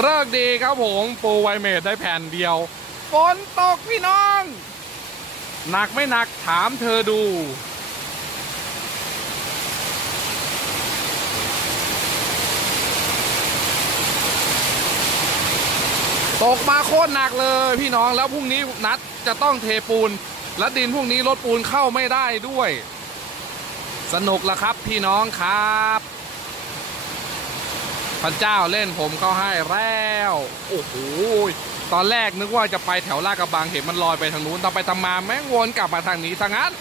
เลิกดีครับผมปูไวเมดได้แผ่นเดียวฝนตกพี่น้อง หนักไม่หนักถามเธอดู ตกมาโคตรหนักเลยพี่น้องแล้วพรุ่งนี้นัดจะต้องเทปูน และดินพรุ่งนี้รถปูนเข้าไม่ได้ด้วย สนุกละครับพี่น้องครับ พระเจ้าเล่นผมเข้าให้แล้ว โอ้โหตอนแรกนึกว่าจะไปแถวลาดกระบังเห็นมันลอยไปทางนู้นตอนไปตามมาแม่งวนกลับมาทางนี้ทางนั้น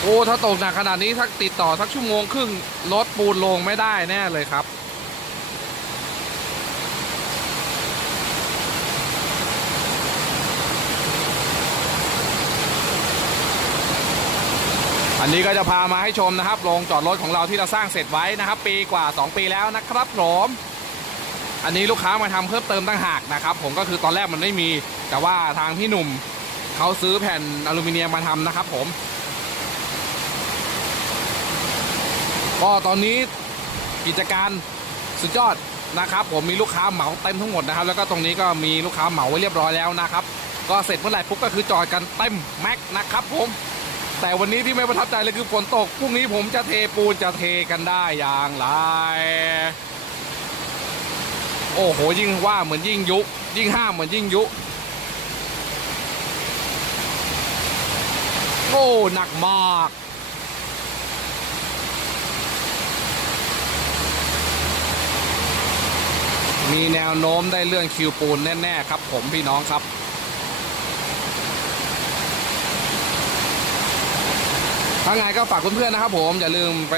โอ้ถ้าตกหนักขนาดนี้ถ้าติดต่อสักชั่วโมงครึ่งรถปูนลงไม่ได้แน่เลยครับ อันนี้ก็จะพามาให้ชมนะครับโรงจอดรถของเราที่เราสร้างเสร็จไว้นะครับ ปีกว่า 2 ปีแล้วนะครับผมอันนี้ลูกค้ามาทำเพิ่มเติมตั้งหากนะครับ ผมก็คือตอนแรกมันไม่มี แต่ว่าทางพี่หนุ่มเขาซื้อแผ่นอลูมิเนียมมาทำนะครับ ผม ก็ตอนนี้กิจการสุดยอดนะครับ ผมมีลูกค้าเหมาเต็มทั้งหมดนะครับ แล้วก็ตรงนี้ก็มีลูกค้าเหมาไว้เรียบร้อยแล้วนะครับ ก็เสร็จเมื่อไหร่ปุ๊บก็คือจอดกันเต็มแม็กนะครับ ผม แต่วันนี้ที่ไม่ประทับใจเลยคือฝนตกพรุ่งนี้ผมจะเทปูนจะเทกันได้อย่างไร โอ้โหยิ่งว่าเหมือนยิ่งยุ ยิ่งห้ามเหมือนยิ่งยุ โอ้หนักมากมีแนวโน้มได้เรื่องคิวปูนแน่ ๆ ครับผมพี่น้องครับ ถ้าไงก็ฝากเพื่อนๆนะครับผมอย่าลืมไป